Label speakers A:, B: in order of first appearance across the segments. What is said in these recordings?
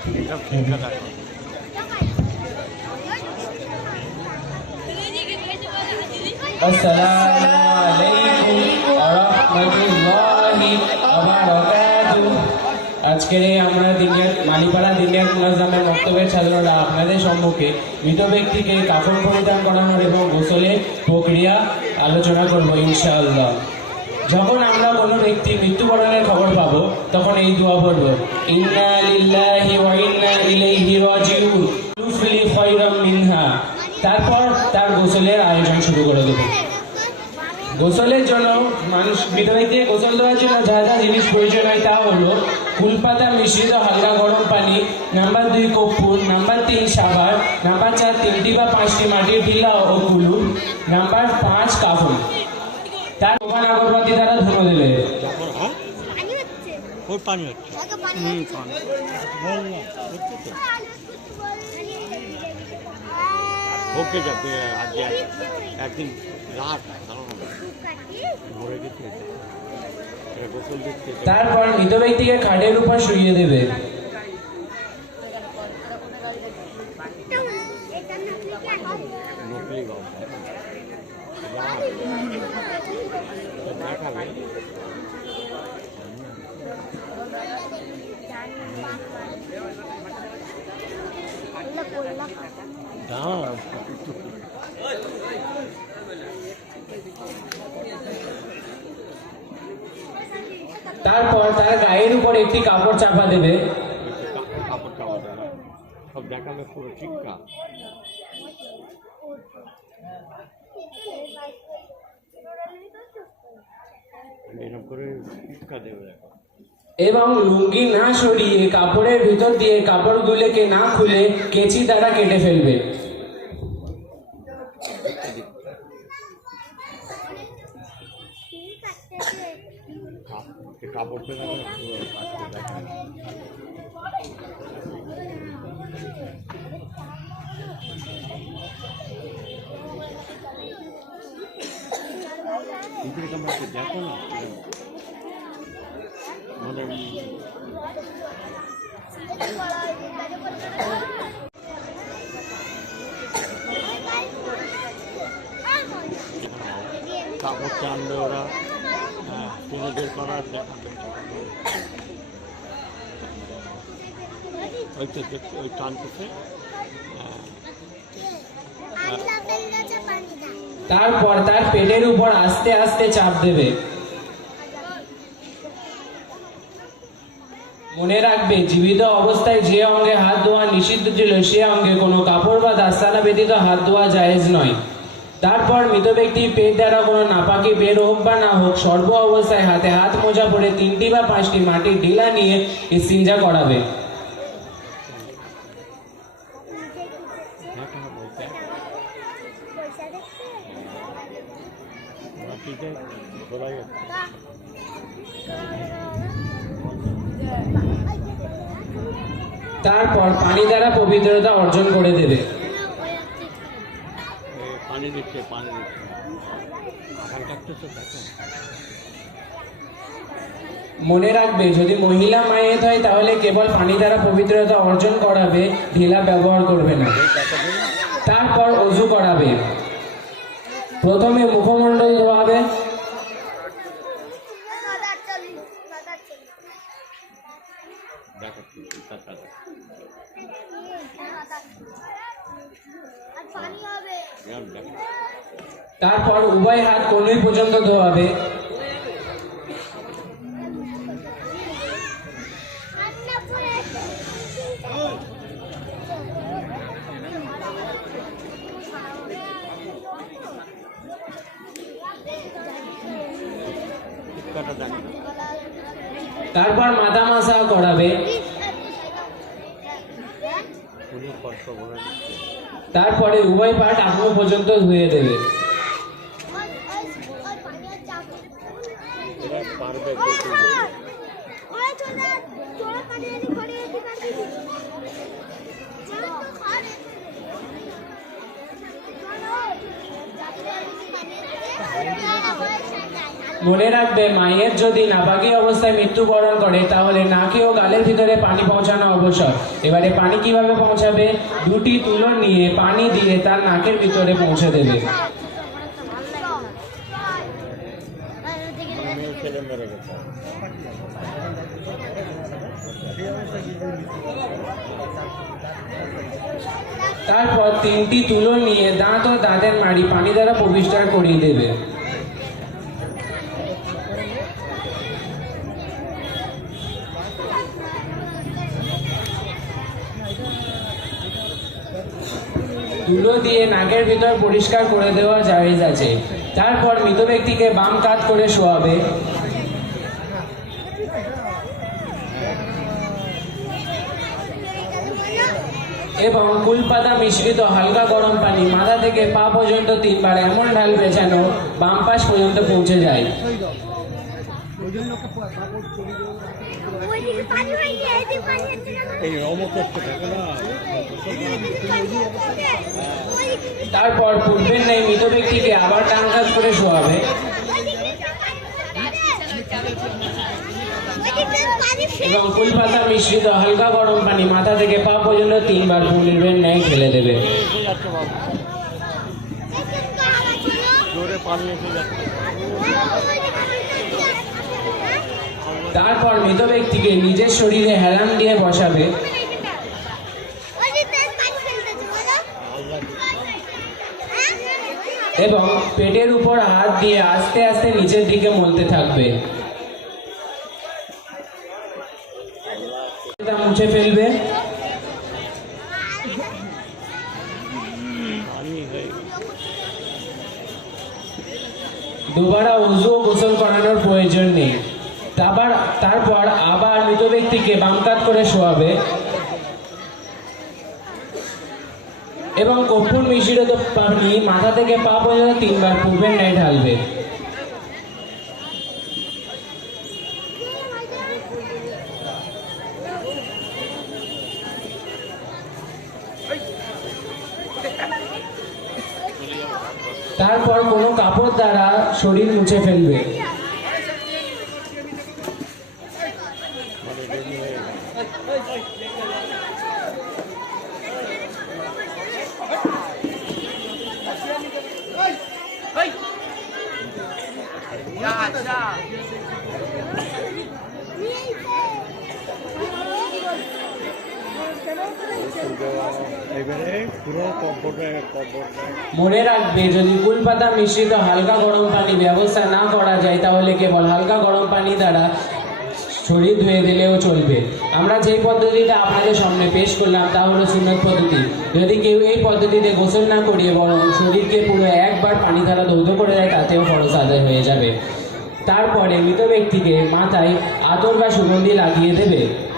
A: সব ঠিকঠাক আছে
B: আসসালামু আলাইকুম রহমতুল্লাহি বারাকাতুহু আজকের এই আমরা দিনের মালিপাড়া দিনের মুনাজামের বক্তব্যের ছাত্ররা আপনাদের সম্মুখে মৃত ব্যক্তিকে কাফন পরিধান করানোর এবং গোসলের প্রক্রিয়া আলোচনা করব ইনশাআল্লাহ। যখন আমরা কোনো ব্যক্তি মৃত্যুবরণের খবর পাবো, তখন এই দোয়া পড়ব। ইন্না লিল্লাহি ওয়া ইন্না ইলাইহি রাজিউন। তুফলি খায়রাম মিনহা। তারপর তার গোসলের আয়োজন শুরু করে দেবো। গোসলের জন্য মানুষ ব্যক্তিকে গোসল দেওয়ার জন্য যা যা জিনিস প্রয়োজন হয় তা হলো ফুলপাতা মিশ্রিত হালকা গরম পানি, নাম্বার দুই কর্পূর নাম্বার তিন সাবান, নাম্বার চার তিনটি বা পাঁচটি মাটির ঢিলা ও কুলু নাম্বার পাঁচ কাপড় তার আগরবাতি দ্বারা ধুনো দেবে
A: তারপর
C: পানি হচ্ছে।
A: ওকে যাবে আজকে একদিন রাত মরে গেছে।
B: তারপর মৃত ব্যক্তিকে খাটের উপর শুইয়ে দেবে। তারপর তার গায়ের উপর একটি কাপড় চাপা দেবে। এবং লুঙ্গি না সরিয়ে কাপড়ের ভিতর দিয়ে কাপড় কাপড়গুলোকে না খুলে কেচি দ্বারা কেটে ফেলবে
A: কাপ- কাপড় পেলে দেখো না মানে কাপড় টানবে ওরা। বের
B: তারপর তার পেটের উপর আস্তে আস্তে চাপ দেবে। মনে রাখবে, জীবিত অবস্থায় যে অঙ্গে হাত ধোয়া নিষিদ্ধ ছিল, সে অঙ্গে কোনো কাপড় বা দাস্তানা ব্যতীত হাত ধোয়া জায়েজ নয়। তারপর মৃত ব্যক্তির পেট দ্বারা কোনো নাপাকি বের হোক বা না হোক, সর্ব অবস্থায় হাতে হাত মোজা পরে তিনটি বা পাঁচটি মাটির ঢিলা নিয়ে ইস্তিঞ্জা করাবে। তারপর পানি দ্বারা পবিত্রতা অর্জন করে দেবে। মনে রাখবে, যদি মহিলা মায়ের হয় তাহলে কেবল পানি দ্বারা পবিত্রতা অর্জন করাবে, ঢিলা ব্যবহার করবে না। তারপর অজু করাবে। প্রথমে মুখমণ্ডল ধোয়াবে।
C: পানি হবে।
B: তারপর উভয় হাত কনুই পর্যন্ত ধোয়াবে। তারপর মাথা মাসা করাবে। তারপরে উভয় পা টাকনো পর্যন্ত ধুয়ে দেবে
A: এরা পারবে গোসল দিতে।
C: চলো
B: মনে রাখবে, মায়ের যদি নাপাকি অবস্থায় মৃত্যুবরণ করে, তাহলে নাকে ও গালের ভিতরে পানি পৌঁছানো অবসর। এবারে পানি কীভাবে পৌঁছাবে? দুটি তুলো নিয়ে পানি দিয়ে তার নাকের ভিতরে পৌঁছে দেবে। তারপর তিনটি তুলো নিয়ে দাঁত ও দাঁতের মাড়ি পানি দ্বারা পরিষ্কার করিয়ে দেবে। তুলো দিয়ে নাকের ভিতর পরিষ্কার করে দেওয়া জায়েজ আছে। তারপর মৃত ব্যক্তিকে বাম কাত করে শোয়াবে। এবং কুলপাতা মিশ্রিত হালকা গরম পানি মাথা থেকে পা পর্যন্ত তিনবার এমন ঢালবে যেন বাম পাশ পর্যন্ত পৌঁছে যায়। তারপর পূর্বের ন্যায় মৃত ব্যক্তিকে আবার টান করে শোয়াবে। এবং কুলপাতা মিশ্রিত হালকা গরম পানি মাথা থেকে পা পর্যন্ত তিনবার পূর্বের ন্যায় ফেলে দেবে। তারপর মৃত ব্যক্তিকে নিজের শরীরে হেলান দিয়ে বসাবে। এবং পেটের উপর হাত দিয়ে আস্তে আস্তে নিচের দিকে মলতে থাকবে তা মুছে ফেলবে। দুবারা উজু গোসল করানোর প্রয়োজন নেই। তারপর তারপর আবার মৃত ব্যক্তিকে বামকাত করে শোয়াবে। এবং কর্পূর মিশ্রিত পানি মাথা থেকে পা পর্যন্ত তিনবার পূর্বের ন্যায় ঢালবে। তারপর কোনো কাপড় দ্বারা শরীর মুছে ফেলবে
A: Yeah, রেডি হয়ে গেছে। এবারে পুরো কম্পোটে কম্পোটে
B: মনে রাখবে, যদি কুল পাতা মিশ্রিত হালকা গরম পানি ব্যবস্থা না করা যায়, তাহলে কেবল হালকা গরম পানি দ্বারা শরীর ধুয়ে দিলেও চলবে। আমরা যেই পদ্ধতিটা আপনাদের সামনে পেশ করলাম, তা হলো সুন্নত পদ্ধতি। যদি কেউ এই পদ্ধতিতে গোসল না করিয়ে বরং শরীরকে পুরো একবার পানি দ্বারা ধৌত করে দেয়, তাতেও খরচ আদায় হয়ে যাবে। তারপরে মৃত ব্যক্তিকে মাথায় আতর বা সুগন্ধি লাগিয়ে দেবে।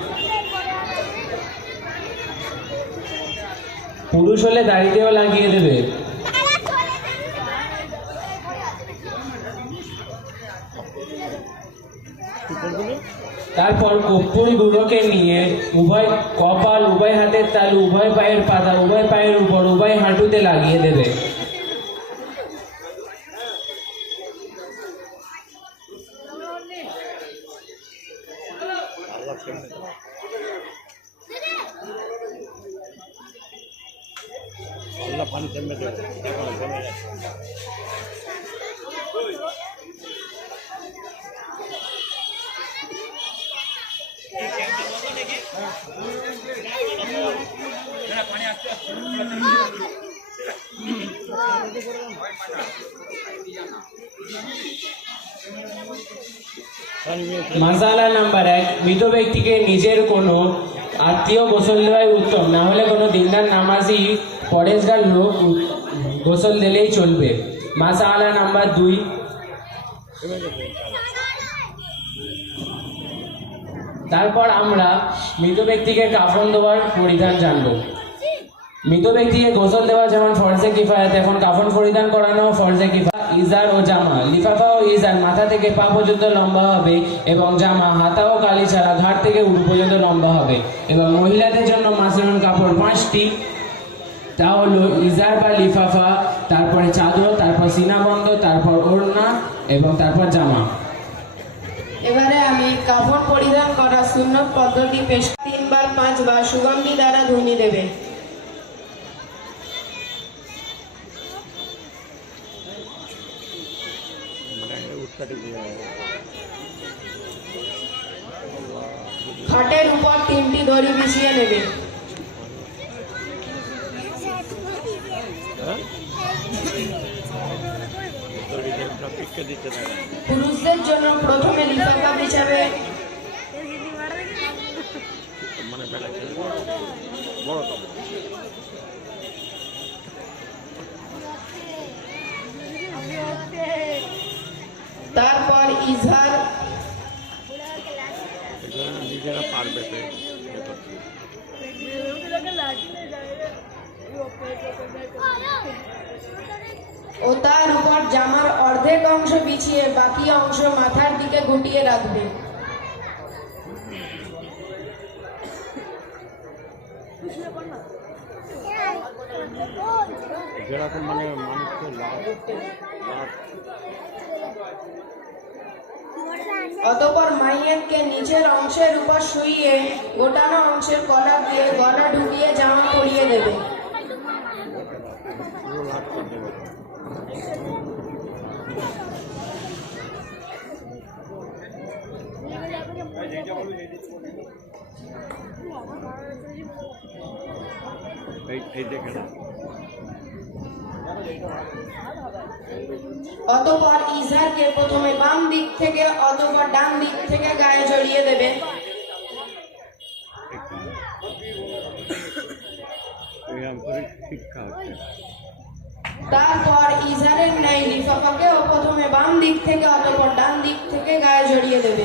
B: পুরুষ হলে দাড়িতেও লাগিয়ে দেবে। তারপর কর্পূর গুঁড়োকে নিয়ে উভয় কপাল, উভয় হাতের তাল, উভয় পায়ের পাতা, উভয় পায়ের উপর, উভয় হাঁটুতে লাগিয়ে দেবে। মাসালা নাম্বার এক, মৃত ব্যক্তিকে নিজের কোনো আত্মীয় গোসল দেওয়াই উত্তম। না হলে কোনো দিনদার নামাজি, পরেশগার লোক গোসল দিলেই চলবে। মাসালা নাম্বার দুই। তারপর আমরা মৃত ব্যক্তিকে কাফন দেওয়ার পরিধান জানব। মৃত ব্যক্তিকে গোসল দেওয়া যেমন ফরজে কিফায়াত, এখন কাফন পরিধান করানো ফরজে কিফা, ইজার ও জামা। লিফাফা ও ইজার মাথা থেকে পা পর্যন্ত লম্বা হবে এবং জামা, হাতা ও কালি ছাড়া ঘাট থেকে উড়ু পর্যন্ত লম্বা হবে। এবং মহিলাদের জন্য মাসরুন কাপড় পাঁচটি। তা হলো ইজার বা লিফাফা, তারপরে চাদর, তারপর সিনাবন্ধ তারপর ওড়না এবং তারপর জামা।
D: এবারে আমি কাফন পরিধান করা সুন্নত পদ্ধতি পেশ তিনবার পাঁচবার সুগন্ধি দ্বারা ধ্বনি দেবে। খাটের উপর তিনটি দড়ি বিছিয়ে নেবে
A: হ্যাঁ দড়িটা টপিককে দিতে থাকে
D: পুরুষদের জন্য প্রথমে
A: মানে বেলা খেলে বড় কাপড়
D: তারপর ইজহার।
A: নিজেরা পারবে।
D: ও তার উপর জামার অর্ধেক অংশ বিছিয়ে বাকি অংশ মাথার দিকে গুটিয়ে রাখবে।
A: যেরকম মানে মানুষকে
D: অতপর মাইয়েতকে নিচের অংশের উপর শুইয়ে গোটানো অংশের কলার দিয়ে গলা ঢুকিয়ে জামা পরিয়ে দেবে
A: পুরো লাভ করতে পারবে এই এই দেখে না
D: অতপর ইজহারকে প্রথমে বাম দিক থেকে অতপর ডান দিক থেকে গায়ে জড়িয়ে দেবে। তারপর ইজহারের ন্যায় লিফাফাকেও প্রথমে বাম দিক থেকে অতপর ডান দিক থেকে গায়ে জড়িয়ে দেবে।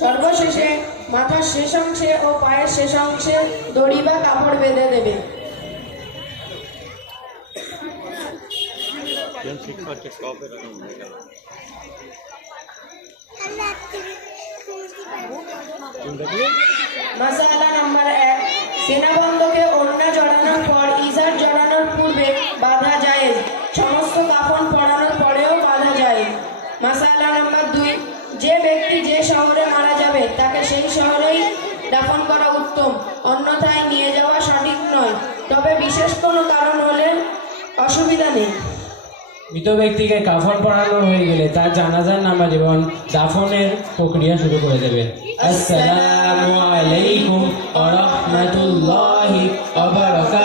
D: সর্বশেষে মাথার শেষ অংশে ও পায়ের শেষ অংশে দড়ি বা কাপড় বেঁধে দেবে। মাসালা নাম্বার এক সেনাবন্ধকে ওড়না জড়ানোর পর ইজার জড়ানোর পূর্বে বাধা দাফন করা উত্তম। অন্যথায় নিয়ে যাওয়া সঠিক নয়। তবে বিশেষ কোনো কারণ হলে অসুবিধা নেই।
B: মৃত ব্যক্তিকে কাফন পড়ানো হয়ে গেলে তার জানাজার নামাজ এবং দাফনের প্রক্রিয়া শুরু করে দেবে। আসসালামু আলাইকুম ওয়া রাহমাতুল্লাহি ওয়া বারাকাতুহু।